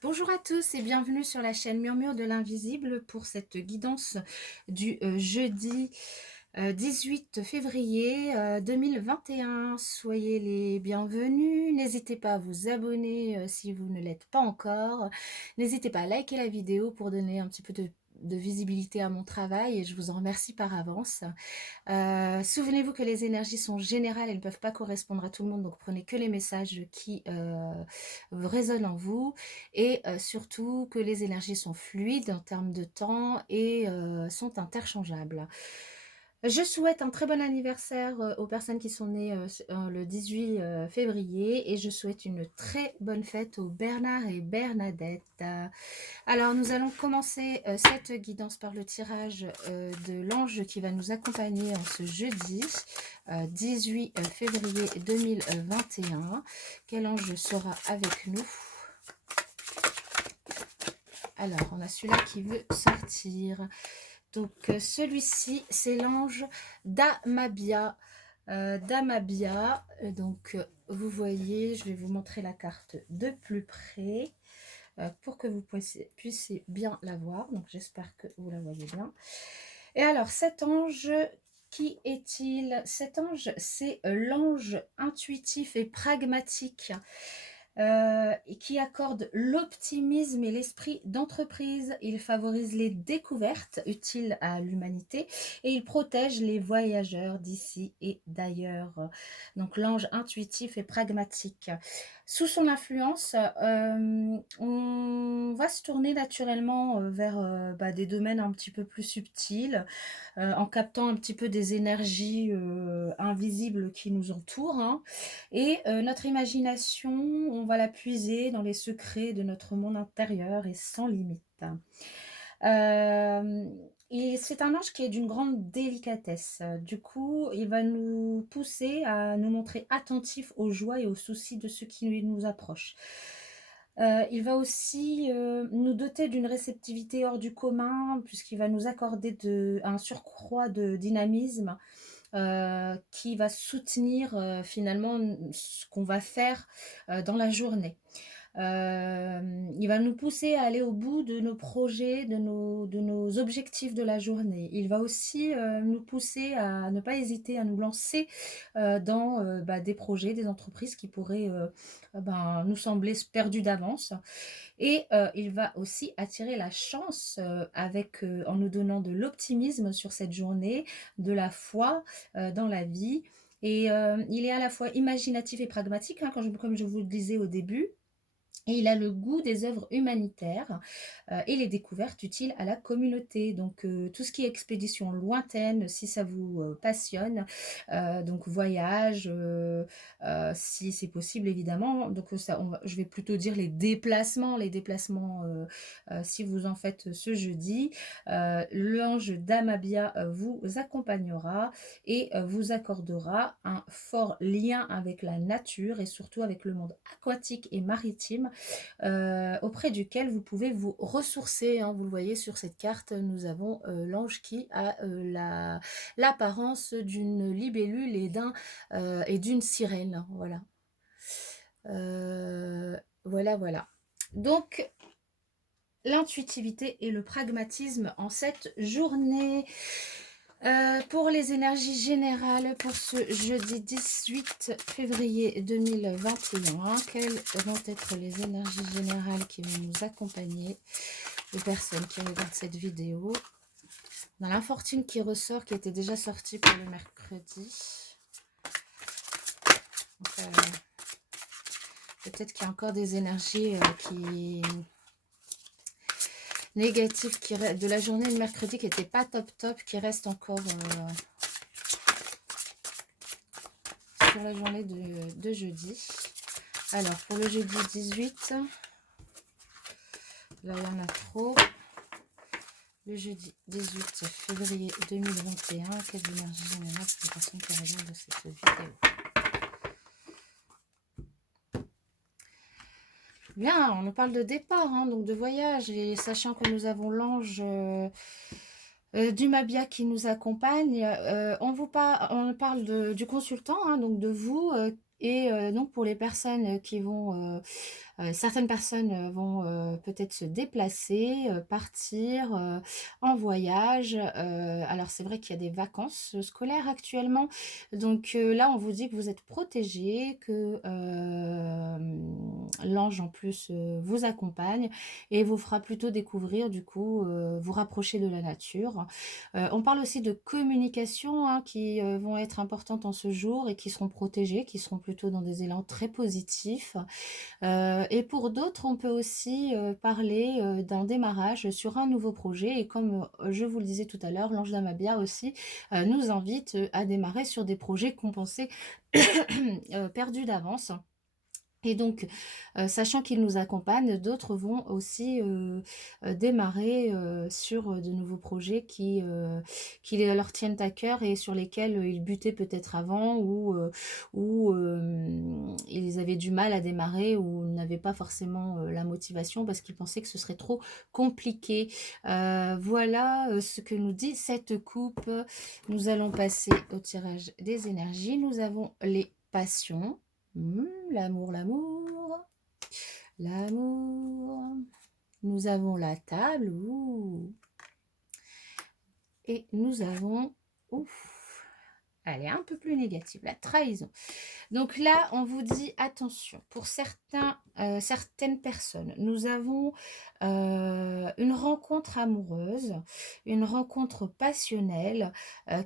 Bonjour à tous et bienvenue sur la chaîne Murmure de l'Invisible pour cette guidance du jeudi 18 février 2021. Soyez les bienvenus. N'hésitez pas à vous abonner si vous ne l'êtes pas encore. N'hésitez pas à liker la vidéo pour donner un petit peu de visibilité à mon travail et je vous en remercie par avance. Souvenez-vous que les énergies sont générales, elles ne peuvent pas correspondre à tout le monde, donc prenez que les messages qui résonnent en vous et surtout que les énergies sont fluides en termes de temps et sont interchangeables. Je souhaite un très bon anniversaire aux personnes qui sont nées le 18 février et je souhaite une très bonne fête aux Bernard et Bernadette. Alors, nous allons commencer cette guidance par le tirage de l'ange qui va nous accompagner en ce jeudi 18 février 2021. Quel ange sera avec nous? Alors, on a celui-là qui veut sortir. Donc, celui-ci, c'est l'ange d'Amabia. D'Amabia. Donc, vous voyez, je vais vous montrer la carte de plus près pour que vous puissiez bien la voir. Donc, j'espère que vous la voyez bien. Et alors, cet ange, qui est-il? Cet ange, c'est l'ange intuitif et pragmatique qui accorde l'optimisme et l'esprit d'entreprise. Il favorise les découvertes utiles à l'humanité et il protège les voyageurs d'ici et d'ailleurs. Donc l'ange intuitif et pragmatique. Sous son influence, on va se tourner naturellement vers des domaines un petit peu plus subtils, en captant un petit peu des énergies invisibles qui nous entourent, hein. Et notre imagination, on va la puiser dans les secrets de notre monde intérieur et sans limite. Et c'est un ange qui est d'une grande délicatesse. Du coup, il va nous pousser à nous montrer attentifs aux joies et aux soucis de ceux qui nous approchent. Il va aussi nous doter d'une réceptivité hors du commun, puisqu'il va nous accorder un surcroît de dynamisme qui va soutenir finalement ce qu'on va faire dans la journée. Il va nous pousser à aller au bout de nos projets, de nos objectifs de la journée. Il va aussi nous pousser à ne pas hésiter à nous lancer dans des projets, des entreprises qui pourraient nous sembler perdus d'avance. Et il va aussi attirer la chance en nous donnant de l'optimisme sur cette journée, de la foi dans la vie. Et il est à la fois imaginatif et pragmatique, hein, comme je vous le disais au début. Et il a le goût des œuvres humanitaires et les découvertes utiles à la communauté. Donc, tout ce qui est expédition lointaine, si ça vous passionne, donc voyage, si c'est possible, évidemment. Donc, je vais plutôt dire les déplacements si vous en faites ce jeudi. L'ange d'Amabia vous accompagnera et vous accordera un fort lien avec la nature et surtout avec le monde aquatique et maritime auprès duquel vous pouvez vous ressourcer, hein. Vous le voyez sur cette carte, nous avons l'ange qui a l'apparence d'une libellule et d'une sirène. Voilà. Voilà. Donc, l'intuitivité et le pragmatisme en cette journée. Pour les énergies générales pour ce jeudi 18 février 2021, quelles vont être les énergies générales qui vont nous accompagner, les personnes qui regardent cette vidéo? Dans l'infortune qui ressort, qui était déjà sortie pour le mercredi. Peut-être qu'il y a encore des énergies négatives de la journée de mercredi qui n'étaient pas top, qui restent encore sur la journée de jeudi. Alors, pour le jeudi 18, là, il y en a trop. Le jeudi 18 février 2021, quelle énergie générale pour les personnes qui regardent cette vidéo? Bien, on nous parle de départ, hein, donc de voyage, et sachant que nous avons l'ange du Mabia qui nous accompagne, on parle du consultant, hein, donc de vous, et donc pour les personnes qui vont Certaines personnes vont peut-être se déplacer, partir en voyage. Alors c'est vrai qu'il y a des vacances scolaires actuellement. Donc là, on vous dit que vous êtes protégés, que l'ange en plus vous accompagne et vous fera plutôt découvrir, du coup, vous rapprocher de la nature. On parle aussi de communication hein, qui vont être importantes en ce jour et qui seront protégées, qui seront plutôt dans des élans très positifs. Et pour d'autres, on peut aussi parler d'un démarrage sur un nouveau projet. Et comme je vous le disais tout à l'heure, l'ange d'Amabia aussi nous invite à démarrer sur des projets qu'on pensait perdus d'avance. Et donc, sachant qu'ils nous accompagnent, d'autres vont aussi démarrer sur de nouveaux projets qui leur tiennent à cœur et sur lesquels ils butaient peut-être avant ou ils avaient du mal à démarrer ou n'avaient pas forcément la motivation parce qu'ils pensaient que ce serait trop compliqué. Voilà ce que nous dit cette coupe. Nous allons passer au tirage des énergies. Nous avons les passions. L'amour, l'amour, l'amour. Nous avons la table. Ouh. Et nous avons... Ouf, elle est un peu plus négative, la trahison. Donc là, on vous dit attention, pour certaines personnes, nous avons une rencontre amoureuse, une rencontre passionnelle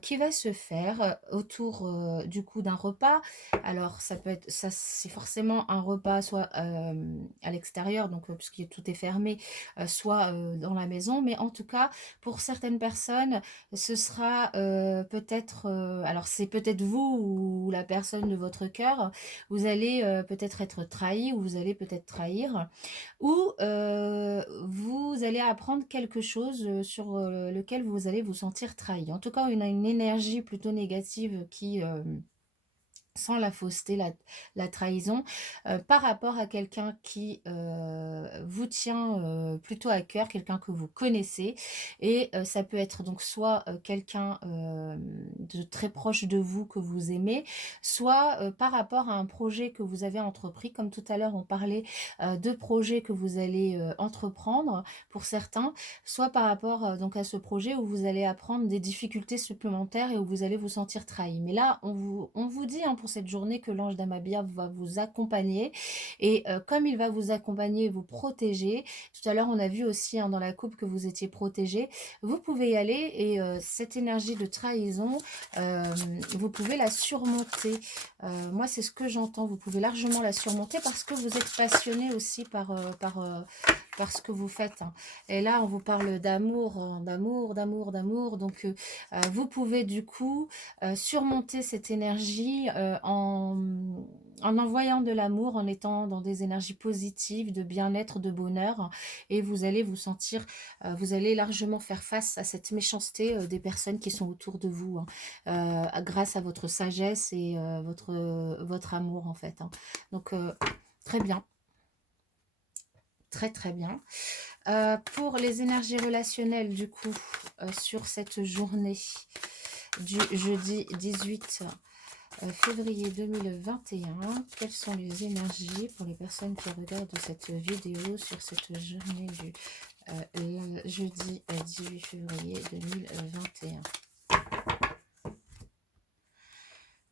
qui va se faire autour du coup d'un repas. Alors ça peut être, ça c'est forcément un repas soit à l'extérieur, donc puisque tout est fermé, soit dans la maison, mais en tout cas pour certaines personnes, ce sera peut-être, alors c'est peut-être vous ou la personne de votre cœur, vous allez peut-être être trahi ou vous allez peut-être trahir, ou vous allez apprendre quelque chose sur lequel vous allez vous sentir trahi. En tout cas, on a une énergie plutôt négative qui... sans la fausseté, la trahison, par rapport à quelqu'un qui vous tient plutôt à cœur, quelqu'un que vous connaissez. Et ça peut être donc soit quelqu'un de très proche de vous que vous aimez, soit par rapport à un projet que vous avez entrepris. Comme tout à l'heure, on parlait de projets que vous allez entreprendre pour certains, soit par rapport donc à ce projet où vous allez apprendre des difficultés supplémentaires et où vous allez vous sentir trahi. Mais là, on vous dit hein, pour cette journée que l'ange d'Amabia va vous accompagner et comme il va vous accompagner et vous protéger, tout à l'heure on a vu aussi hein, dans la coupe que vous étiez protégé, vous pouvez y aller et cette énergie de trahison, vous pouvez la surmonter. Moi c'est ce que j'entends, vous pouvez largement la surmonter parce que vous êtes passionné aussi par ce que vous faites. Hein. Et là, on vous parle d'amour, d'amour, d'amour, d'amour. Donc, vous pouvez du coup surmonter cette énergie en envoyant de l'amour, en étant dans des énergies positives, de bien-être, de bonheur. Et vous allez vous sentir, vous allez largement faire face à cette méchanceté des personnes qui sont autour de vous, hein, grâce à votre sagesse et votre amour, en fait. Hein. Donc, très bien. Très, très bien. Pour les énergies relationnelles, du coup, sur cette journée du jeudi 18 février 2021, quelles sont les énergies pour les personnes qui regardent cette vidéo sur cette journée du jeudi 18 février 2021?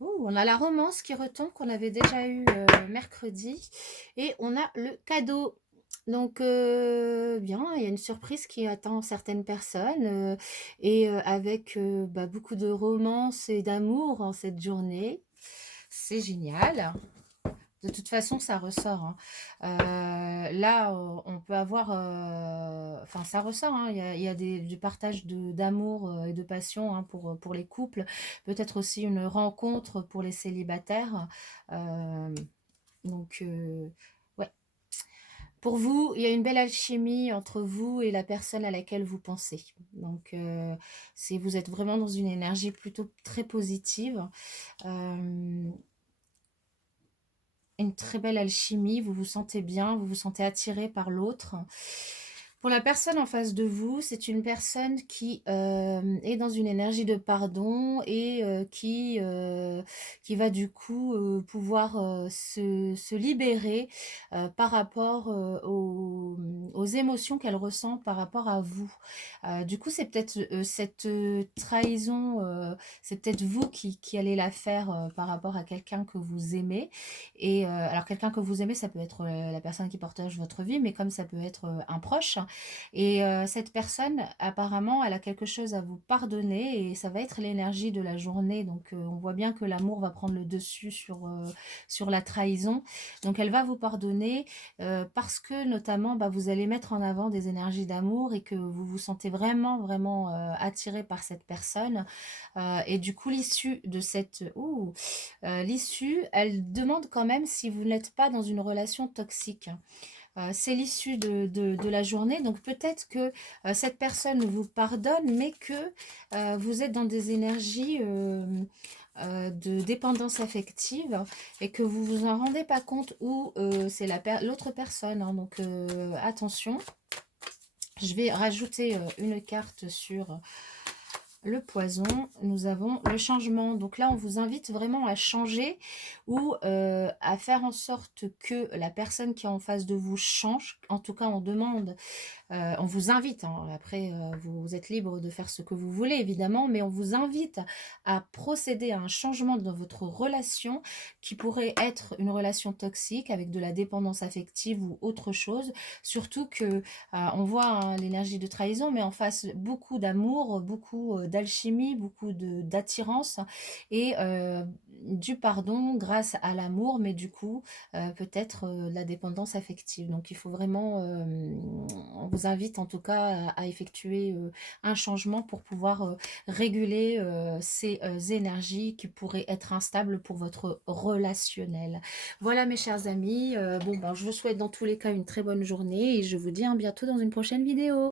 Ouh, on a la romance qui retombe qu'on avait déjà eu mercredi et on a le cadeau. Donc, bien, il y a une surprise qui attend certaines personnes et avec beaucoup de romance et d'amour en cette journée. C'est génial. De toute façon, ça ressort. Hein. Là, on peut avoir... Enfin, ça ressort. Hein. Il y a du partage d'amour et de passion hein, pour les couples. Peut-être aussi une rencontre pour les célibataires. Donc, ouais. Pour vous, il y a une belle alchimie entre vous et la personne à laquelle vous pensez. Donc, vous êtes vraiment dans une énergie plutôt très positive. Une très belle alchimie, vous vous sentez bien, vous vous sentez attiré par l'autre. Pour la personne en face de vous, c'est une personne qui, est dans une énergie de pardon et qui va du coup, pouvoir, se libérer, par rapport, aux émotions qu'elle ressent par rapport à vous. Du coup, c'est peut-être, cette, trahison, c'est peut-être vous qui allez la faire, par rapport à quelqu'un que vous aimez et alors quelqu'un que vous aimez, ça peut être, la personne qui partage votre vie, mais comme ça peut être, un proche. Et cette personne, apparemment, elle a quelque chose à vous pardonner et ça va être l'énergie de la journée. Donc, on voit bien que l'amour va prendre le dessus sur la trahison. Donc, elle va vous pardonner parce que, notamment, bah, vous allez mettre en avant des énergies d'amour et que vous vous sentez vraiment, vraiment attiré par cette personne. Et du coup, l'issue de cette... l'issue, elle demande quand même si vous n'êtes pas dans une relation toxique. C'est l'issue de la journée. Donc peut-être que cette personne vous pardonne, mais que vous êtes dans des énergies de dépendance affective et que vous vous en rendez pas compte ou c'est l'autre personne, hein. Donc attention. Je vais rajouter une carte sur le poison. Nous avons le changement. Donc là, on vous invite vraiment à changer ou à faire en sorte que la personne qui est en face de vous change. En tout cas, on demande on vous invite, hein, après vous êtes libre de faire ce que vous voulez évidemment, mais on vous invite à procéder à un changement dans votre relation qui pourrait être une relation toxique avec de la dépendance affective ou autre chose. Surtout que on voit hein, l'énergie de trahison, mais en face beaucoup d'amour, beaucoup d'alchimie, beaucoup d'attirance et du pardon grâce à l'amour, mais du coup peut-être la dépendance affective. Donc il faut vraiment, on vous invite en tout cas à effectuer un changement pour pouvoir réguler ces énergies qui pourraient être instables pour votre relationnel. Voilà mes chers amis, bon ben je vous souhaite dans tous les cas une très bonne journée et je vous dis à bientôt dans une prochaine vidéo.